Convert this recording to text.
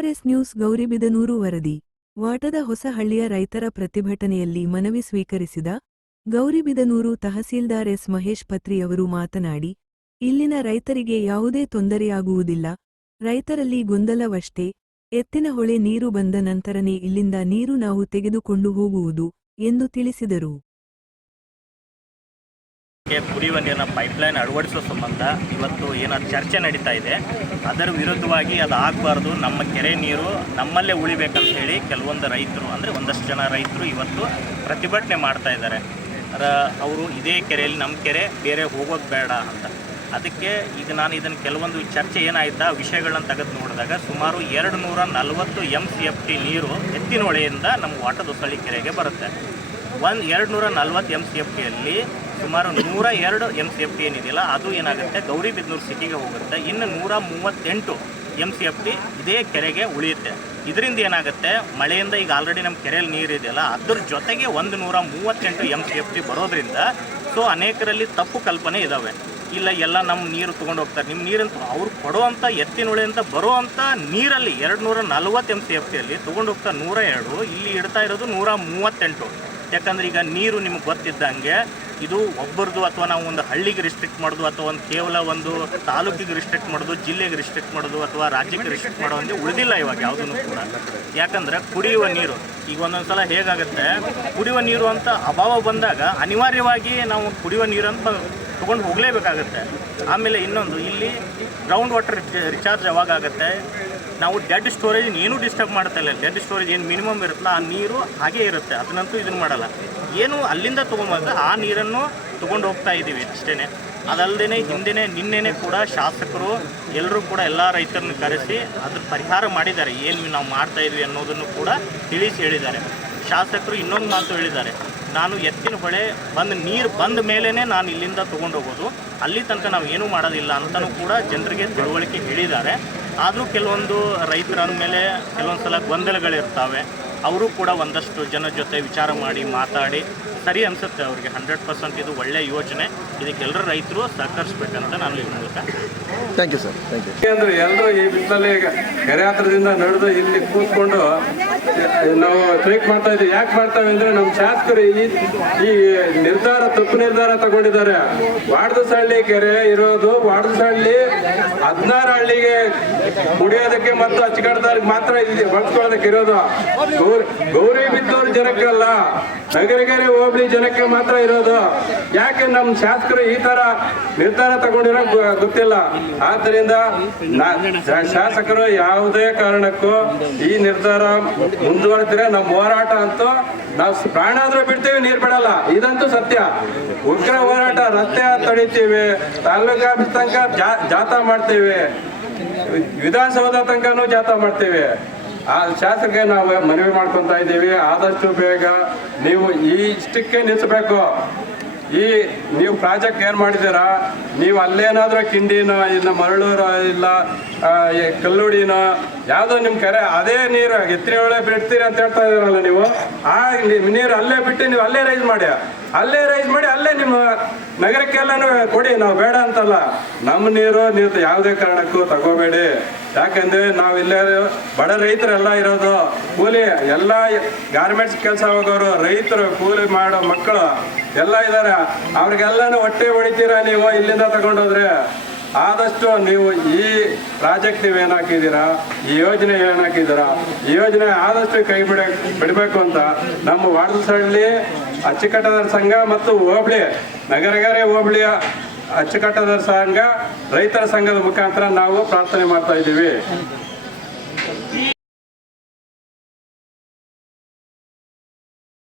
KRS news Gauribidanur ವರದಿ. ವಾಟದ ಹೊಸಹಳ್ಳಿಯ ರೈತರ ಪ್ರತಿಭಟನೆಯಲ್ಲಿ ಮನವಿ ಸ್ವೀಕರಿಸಿದ ಗೌರಿಬಿದನೂರು ತಹಸೀಲ್ದಾರ್ ಎಸ್ ಮಹೇಶ್ ಪತ್ರಿಯವರು ಮಾತನಾಡಿ, ಇಲ್ಲಿನ ರೈತರಿಗೆ ಯಾವುದೇ ತೊಂದರೆಯಾಗುವುದಿಲ್ಲ. ರೈತರಲ್ಲಿ ಗೊಂದಲವಷ್ಟೇ. ಎತ್ತಿನ ಹೊಳೆ ನೀರು ಬಂದ ನಂತರನೇ ಇಲ್ಲಿಂದ ನೀರು ನಾವು ತೆಗೆದುಕೊಂಡು ಹೋಗುವುದು ಎಂದು ತಿಳಿಸಿದರು. ಗೆ ಕುಡಿಯುವ ನೀರಿನ ಪೈಪ್ಲೈನ್ ಅಳವಡಿಸೋ ಸಂಬಂಧ ಇವತ್ತು ಏನಾದ್ರು ಚರ್ಚೆ ನಡೀತಾ ಇದೆ. ಅದರ ವಿರುದ್ಧವಾಗಿ ಅದು ಆಗಬಾರ್ದು. ನಮ್ಮ ಕೆರೆ ನೀರು ನಮ್ಮಲ್ಲೇ ಉಳಿಬೇಕಂತ ಹೇಳಿ ಕೆಲವೊಂದು ರೈತರು, ಅಂದರೆ ಒಂದಷ್ಟು ಜನ ರೈತರು ಇವತ್ತು ಪ್ರತಿಭಟನೆ ಮಾಡ್ತಾ ಇದ್ದಾರೆ. ಅವರು ಇದೇ ಕೆರೆಯಲ್ಲಿ, ನಮ್ಮ ಕೆರೆ ಬೇರೆ ಹೋಗೋದು ಬೇಡ ಅಂತ. ಅದಕ್ಕೆ ಈಗ ನಾನು ಇದನ್ನು ಕೆಲವೊಂದು ಚರ್ಚೆ ಏನಾಯ್ತಾ ವಿಷಯಗಳನ್ನು ತೆಗೆದು ನೋಡಿದಾಗ ಸುಮಾರು ಎರಡು ನೂರ ನಲವತ್ತು ಎಂ ಸಿ ಎಫ್ ಟಿ ನೀರು ಎತ್ತಿನೊಳೆಯಿಂದ ನಮ್ಮ ವಾಟದೊಸಳ್ಳಿ ಕೆರೆಗೆ ಬರುತ್ತೆ. ಒಂದು ಎರಡು ನೂರ ನಲವತ್ತು ಎಂ ಸಿ ಎಫ್ ಟಿಯಲ್ಲಿ ಸುಮಾರು ನೂರ ಎರಡು ಎಂ ಸಿ ಎಫ್ ಟಿ ಏನಿದೆಯಲ್ಲ, ಅದು ಏನಾಗುತ್ತೆ? ಗೌರಿಬಿದನೂರು ಸಿಟಿಗೆ ಹೋಗುತ್ತೆ. ಇನ್ನು ನೂರ ಮೂವತ್ತೆಂಟು ಎಂ ಸಿ ಎಫ್ ಟಿ ಇದೇ ಕೆರೆಗೆ ಉಳಿಯುತ್ತೆ. ಇದರಿಂದ ಏನಾಗುತ್ತೆ? ಮಳೆಯಿಂದ ಈಗ ಆಲ್ರೆಡಿ ನಮ್ಮ ಕೆರೆಯಲ್ಲಿ ನೀರು ಇದೆಯಲ್ಲ, ಅದ್ರ ಜೊತೆಗೆ ಒಂದು ನೂರ ಮೂವತ್ತೆಂಟು ಎಂ ಸಿ ಎಫ್ ಟಿ ಬರೋದ್ರಿಂದ ಸೊ ಅನೇಕರಲ್ಲಿ ತಪ್ಪು ಕಲ್ಪನೆ ಇದ್ದಾವೆ ಇಲ್ಲ, ಎಲ್ಲ ನಮ್ಮ ನೀರು ತೊಗೊಂಡು ಹೋಗ್ತಾರೆ. ನಿಮ್ಮ ನೀರಂತ ಅವ್ರು ಕೊಡುವಂಥ ಎತ್ತಿನೊಳೆ ಅಂತ ಬರುವಂಥ ನೀರಲ್ಲಿ ಎರಡು ನೂರ ನಲ್ವತ್ತು ಎಂ ಸಿ ಎಫ್ ಟಿಯಲ್ಲಿ ತೊಗೊಂಡು ಹೋಗ್ತಾ ನೂರ ಎರಡು, ಇಲ್ಲಿ ಇಡ್ತಾ ಇರೋದು ನೂರ ಮೂವತ್ತೆಂಟು. ಯಾಕಂದ್ರೆ ಈಗ ನೀರು ನಿಮಗೆ ಗೊತ್ತಿದ್ದಂಗೆ ಇದು ಒಬ್ಬರದು ಅಥವಾ ನಾವು ಒಂದು ಹಳ್ಳಿಗೆ ರಿಸ್ಟ್ರಿಕ್ಟ್ ಮಾಡೋದು ಅಥವಾ ಒಂದು ಕೇವಲ ಒಂದು ತಾಲೂಕಿಗೆ ರಿಸ್ಟ್ರಿಕ್ಟ್ ಮಾಡೋದು, ಜಿಲ್ಲೆಗೆ ರಿಸ್ಟ್ರಿಕ್ಟ್ ಮಾಡೋದು ಅಥವಾ ರಾಜ್ಯಕ್ಕೆ ರಿಸ್ಟ್ರಿಕ್ಟ್ ಮಾಡೋದು ಉಳಿದಿಲ್ಲ ಇವಾಗ ಯಾವುದನ್ನು ಕೂಡ. ಯಾಕಂದ್ರೆ ಕುಡಿಯುವ ನೀರು, ಈಗ ಒಂದೊಂದು ಸಲ ಹೇಗಾಗುತ್ತೆ, ಕುಡಿಯುವ ನೀರು ಅಂತ ಅಭಾವ ಬಂದಾಗ ಅನಿವಾರ್ಯವಾಗಿ ನಾವು ಕುಡಿಯುವ ನೀರನ್ನು ತೊಗೊಂಡು ಹೋಗಲೇಬೇಕಾಗತ್ತೆ. ಆಮೇಲೆ ಇನ್ನೊಂದು, ಇಲ್ಲಿ ಗ್ರೌಂಡ್ ವಾಟರ್ ರಿಚಾರ್ಜ್ ಯಾವಾಗ ಆಗುತ್ತೆ ನಾವು ಡೆಡ್ ಸ್ಟೋರೇಜ್ ಏನೂ ಡಿಸ್ಟರ್ಬ್ ಇಲ್ಲ ಡೆಡ್ ಸ್ಟೋರೇಜ್ ಏನು ಮಿನಿಮಮ್ ಇರುತ್ತಲ್ಲ, ಆ ನೀರು ಹಾಗೇ ಇರುತ್ತೆ. ಅದನ್ನಂತೂ ಇದನ್ನು ಮಾಡಲ್ಲ. ಏನು ಅಲ್ಲಿಂದ ತೊಗೊಂಬಂದ ಆ ನೀರನ್ನು ತೊಗೊಂಡು ಹೋಗ್ತಾ ಇದ್ದೀವಿ ಅಷ್ಟೇ ಅದಲ್ಲದೆ ಹಿಂದೆನೇ, ನಿನ್ನೆನೇ ಕೂಡ ಶಾಸಕರು ಎಲ್ಲರೂ ಕೂಡ ಎಲ್ಲ ರೈತರನ್ನು ಕರೆಸಿ ಅದ್ರ ಪರಿಹಾರ ಮಾಡಿದ್ದಾರೆ. ಏನು ನಾವು ಮಾಡ್ತಾ ಇದ್ವಿ ಅನ್ನೋದನ್ನು ಕೂಡ ತಿಳಿಸಿ ಹೇಳಿದ್ದಾರೆ. ಶಾಸಕರು ಇನ್ನೊಂದು ಮಾತು ಹೇಳಿದ್ದಾರೆ. ನಾನು ಎತ್ತಿನ ಹೊಳೆ ಬಂದು, ನೀರು ಬಂದ ಮೇಲೇ ನಾನು ಇಲ್ಲಿಂದ ತೊಗೊಂಡು ಹೋಗೋದು. ಅಲ್ಲಿ ತನಕ ನಾವು ಏನೂ ಮಾಡೋದಿಲ್ಲ ಅಂತಲೂ ಕೂಡ ಜನರಿಗೆ ತಿಳುವಳಿಕೆ ಹೇಳಿದ್ದಾರೆ. ಆದರೂ ಕೆಲವೊಂದು ರೈತರ ಅಂದಮೇಲೆ ಕೆಲವೊಂದು ಸಲ ಗೊಂದಲಗಳಿರ್ತಾವೆ. ಅವರು ಕೂಡ ಒಂದಷ್ಟು ಜನ ಜೊತೆ ವಿಚಾರ ಮಾಡಿ ಮಾತಾಡಿ ಸರಿ ಅನಿಸುತ್ತೆ ಅವ್ರಿಗೆ ಹಂಡ್ರೆಡ್ ಪರ್ಸೆಂಟ್ ಇದು ಒಳ್ಳೆಯ ಯೋಜನೆ. ಇದಕ್ಕೆಲ್ಲರೂ ರೈತರು ಸಹಕರಿಸ್ಬೇಕಂತ ನಾನು ಈ ಮೂಲಕ thank you sir thank you ಅಂದರೆ ಎಲ್ಲರೂ ಈ ಕೆರೆ ಹತ್ರದಿಂದ ನಡೆದು ಇಲ್ಲಿ ಕೂತ್ಕೊಂಡು ನಾವು ಸ್ಟ್ರೈಕ್ ಮಾಡ್ತಾ ಇದ್ದೀವಿ. ಯಾಕೆ ಮಾಡ್ತಾವೆ ಅಂದ್ರೆ ನಮ್ಮ ಶಾಸಕರು ಈ ನಿರ್ಧಾರ, ತಪ್ಪು ನಿರ್ಧಾರ ತಗೊಂಡಿದ್ದಾರೆ. ವಾಡದಸಹಳ್ಳಿ ಕೆರೆ ಇರೋದು ವಾಡದಸಹಳ್ಳಿ ಹದಿನಾರು ಹಳ್ಳಿಗೆ ಕುಡಿಯೋದಕ್ಕೆ ಮತ್ತು ಅಚ್ಚುಕಟ್ಟದಾರಿಗೆ ಮಾತ್ರ ಬಳಸ್ಕೊಳ್ಳೋದಕ್ಕೆ ಇರೋದು. ಗೌರಿ ಗೌರಿಬಿದ್ದೂರು ಜನಕ್ಕಲ್ಲ ನಗರಗೆರೆ ಹೋಬಳಿ ಜನಕ್ಕೆ ಮಾತ್ರ ಇರೋದು. ಯಾಕೆ ನಮ್ಮ ಶಾಸಕರು ಈ ತರ ನಿರ್ಧಾರ ತಗೊಂಡಿರೋ ಗೊತ್ತಿಲ್ಲ. ಆದ್ದರಿಂದ ಶಾಸಕರು ಯಾವುದೇ ಕಾರಣಕ್ಕೂ ಈ ನಿರ್ಧಾರ ಮುಂದುವರೆದ್ರೆ ನಮ್ಮ ಹೋರಾಟ ಅಂತೂ ನಾವು ಪ್ರಾಣ ಆದ್ರೂ ಬಿಡ್ತೀವಿ, ನೀರು ಬಿಡಲ್ಲ. ಇದಂತೂ ಸತ್ಯ. ಉಗ್ರ ಹೋರಾಟ ರಸ್ತೆ ತಡಿತೀವಿ. ತಾಲೂಕು ಆಫೀಸ್ ತನಕ ಜಾಥಾ ಮಾಡ್ತೀವಿ. ವಿಧಾನಸೌಧ ತನಕನೂ ಜಾಥಾ ಮಾಡ್ತೀವಿ. ಆ ಶಾಸಕ ನಾವು ಮನವಿ ಮಾಡ್ಕೊತಾ ಇದ್ದೀವಿ. ಆದಷ್ಟು ಬೇಗ ನೀವು ಈ ಇಷ್ಟಕ್ಕೆ ನಿಲ್ಲಿಸ್ಬೇಕು ಈ ನೀವು ಪ್ರಾಜೆಕ್ಟ್ ಏನು ಮಾಡಿದ್ದೀರಾ? ನೀವು ಅಲ್ಲೇನಾದರೂ ಕಿಂಡಿನೋ, ಇಲ್ಲ ಮರಳೂರು, ಇಲ್ಲ ಕಲ್ಲುಡಿನ, ಯಾವುದೋ ನಿಮ್ಮ ಕೆರೆ ಅದೇ ನೀರು ಎತ್ತಿನ ಒಳ್ಳೆ ಬಿಡ್ತೀರಿ ಅಂತ ಹೇಳ್ತಾ ಇದ್ದೀರಲ್ಲ ನೀವು? ಆ ನೀರು ಅಲ್ಲೇ ಬಿಟ್ಟು ನೀವು ಅಲ್ಲೇ ರೈಸ್ ಮಾಡಿ ಅಲ್ಲೇ ರೈಸ್ ಮಾಡಿ, ಅಲ್ಲೇ ನಿಮ್ಮ ನಗರಕ್ಕೆಲ್ಲನೂ ಕೊಡಿ, ನಾವು ಬೇಡ ಅಂತಲ್ಲ. ನಮ್ಮ ನೀರು ನೀವು ಯಾವುದೇ ಕಾರಣಕ್ಕೂ ತಗೋಬೇಡಿ. ಯಾಕಂದ್ರೆ ನಾವು ಇಲ್ಲೇ ಬಡ ರೈತರೆಲ್ಲ ಇರೋದು. ಕೂಲಿ, ಎಲ್ಲ ಗಾರ್ಮೆಂಟ್ಸ್ ಕೆಲಸ ಹೋಗೋರು, ರೈತರು ಕೂಲಿ ಮಾಡೋ ಮಕ್ಕಳು ಎಲ್ಲ ಇದ್ದಾರೆ ಅವ್ರಿಗೆಲ್ಲನೂ ಹೊಟ್ಟೆ ಹೊಡಿತೀರಾ ನೀವು ಇಲ್ಲಿಂದ ತಗೊಂಡೋದ್ರೆ? ಆದಷ್ಟು ನೀವು ಈ ಪ್ರಾಜೆಕ್ಟ್ ನೀವು ಏನು ಈ ಯೋಜನೆ ಏನು ಈ ಯೋಜನೆ ಆದಷ್ಟು ಕೈ ಬಿಡ ಬಿಡಬೇಕು ಅಂತ ನಮ್ಮ ವಾಡಸಹಳ್ಳಿ ಅಚ್ಚುಕಟ್ಟದ ಸಂಘ ಮತ್ತು ಹೋಬಳಿ, ನಗರಗರೆ ಹೋಬಳಿಯ ಅಚ್ಚುಕಟ್ಟದ ಸಂಘ, ರೈತರ ಸಂಘದ ಮುಖಾಂತರ ನಾವು ಪ್ರಾರ್ಥನೆ ಮಾಡ್ತಾ ಇದ್ದೀವಿ.